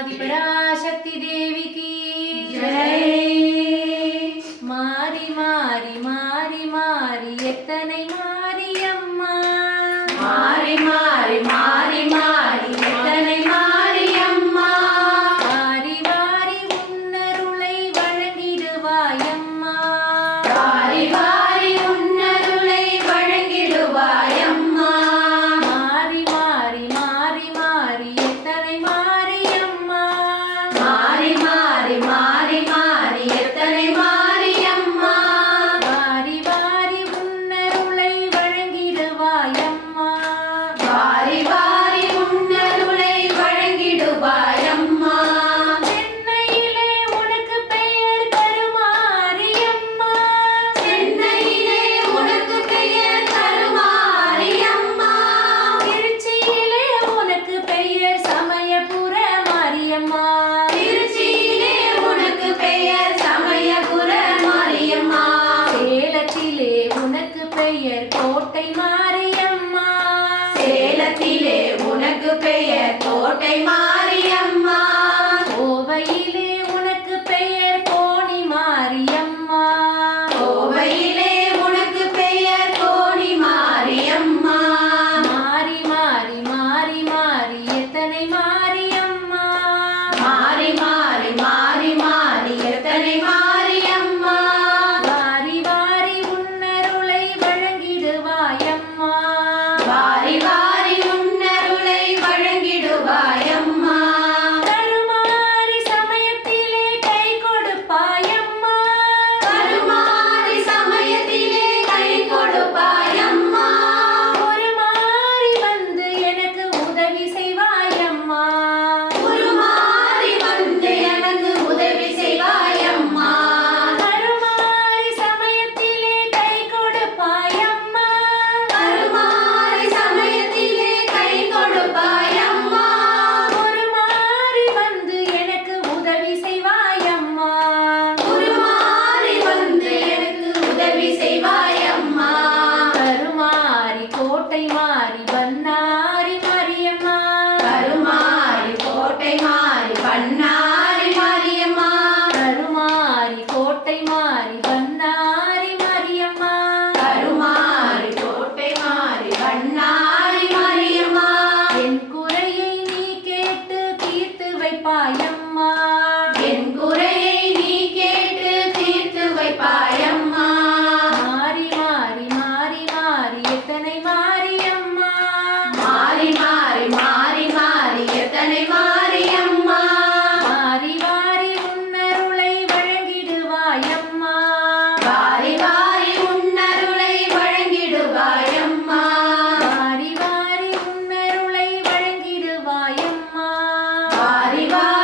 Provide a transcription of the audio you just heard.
आदिपराशक्ति देवी की जय। मारी मारी मारी मारी एत्तनै मारियम्मा मारी मारी मारी मारी एत्तनै मारियम्मा वारी वारी उन्नरुளை வழங்கிடுவாயம்மா वारी वारी उन्नरुளை வழங்கிடுவாயம்மா मारी मारी मारी मारी एत्तनै मारियम्मा मारी मारी मारी मारी एत्तनै मारियम्मा वारी वारी उन्नरुளை வழங்கிடுவாயம்மா वारी वारी उन्नरुளை வழங்கிடுவாயம்மா சென்னையிலே உனக்கு பெயர் கருமாரியம்மா சென்னையிலே உனக்கு பெயர் கருமாரியம்மா திருச்சியிலே உனக்கு பெயர் சமயபுர மாரியம்மா திருச்சியிலே உனக்கு பெயர் சமயபுர மாரியம்மா சேலத்திலே உனக்கு பெயர் கோட்டை மாரியம்மா சேலத்திலே உனக்கு பெயர் கோட்டை மாரியம்மா கோவையிலே உனக்கு பெயர் கோணி மாரியம்மா கோவையிலே உனக்கு பெயர் கோணி மாரியம்மா மாறி மாறி மாறி மாறி எத்தனை மாரியம்மா மாறி மாறி மாறி மாறி எத்தனை மாரியம்மா வாரி வாரி உன்னருளை வழங்கிடுவாயம்மா வாரி வாரி உன்னருளை வழங்கிடுவாயம்மா கருமாரி சமயத்திலே கை கொடுப்பாயம்மா கருமாரி சமயத்திலே கை கொடுப்பாயம்மா ஒரு மாறி வந்து எனக்கு உதவி செய்வாயம்மா உருமாறி வந்து எனக்கு உதவி செய்வாயம்மா கருமாரி சமயத்திலே கை கொடுப்பாயம்மா கருமாரி சமயத்திலே கை கொடுப்பாயம்மா ஒரு மாறி வந்து எனக்கு உதவி செய்வாயம்மா உருமாறி வந்து எனக்கு உதவி செய்வாயம்மா கருமாரி கோட்டை மாறி பன்னாரி மாரியம்மா கருமாரி கோட்டை மாறி பண்ணாரி மாரியம்மா கருமாரி கோட்டை மாறி பன்னாரி மாரியம்மா கருமாரி கோட்டை மாறி பண்ணாரி மாரியம்மா என் குறையை நீ கேட்டு தீர்த்து வைப்பாயம்மா என் குறையை நீ கேட்டு தீர்த்து வைப்பாயம்மா மாறி மாறி மாறி மாறி எத்தனை மாரியம்மா மாறி மாறி மாறி மாறி எத்தனை மாரியம்மா வாரி வாரி உன்னருளை வழங்கிடுவாயம்மா வாரி வாரி உன்னருளை வழங்கிடுவாயம்மா வாரி வாரி உன்னருளை வழங்கிடுவாயம்மா வாரி வாரி